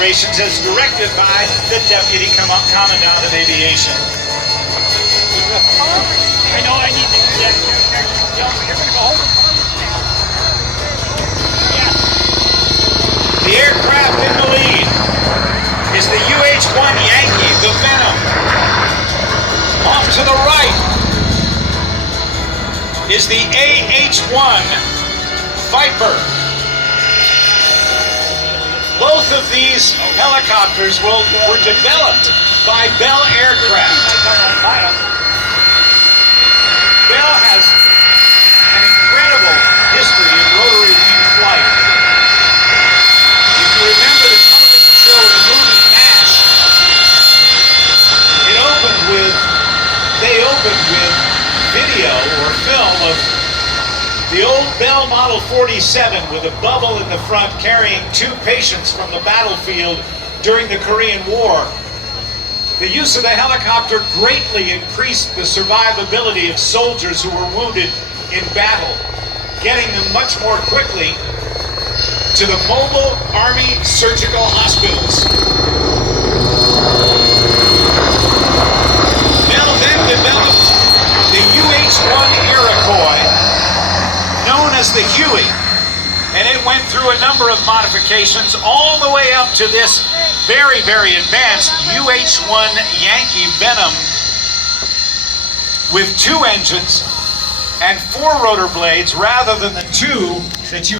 operations as directed by the Deputy Commandant of Aviation. I know I need to do that. You're going to go home. Yeah. The aircraft in the lead is the UH-1 Yankee, the Venom. Off to the right is the AH-1 Viper. Both of these helicopters were developed by Bell Aircraft. Bell has an incredible history in rotary wing flight. If you remember the television show, the movie MASH, they opened with video or film of the old Bell Model 47 with a bubble in the front carrying 2 patients from the battlefield during the Korean War. The use of the helicopter greatly increased the survivability of soldiers who were wounded in battle, getting them much more quickly to the mobile Army surgical hospitals. Bell then developed the UH-1 Aero known as the Huey, and it went through a number of modifications all the way up to this very, very advanced UH-1 Yankee Venom with 2 engines and 4 rotor blades rather than the 2 that you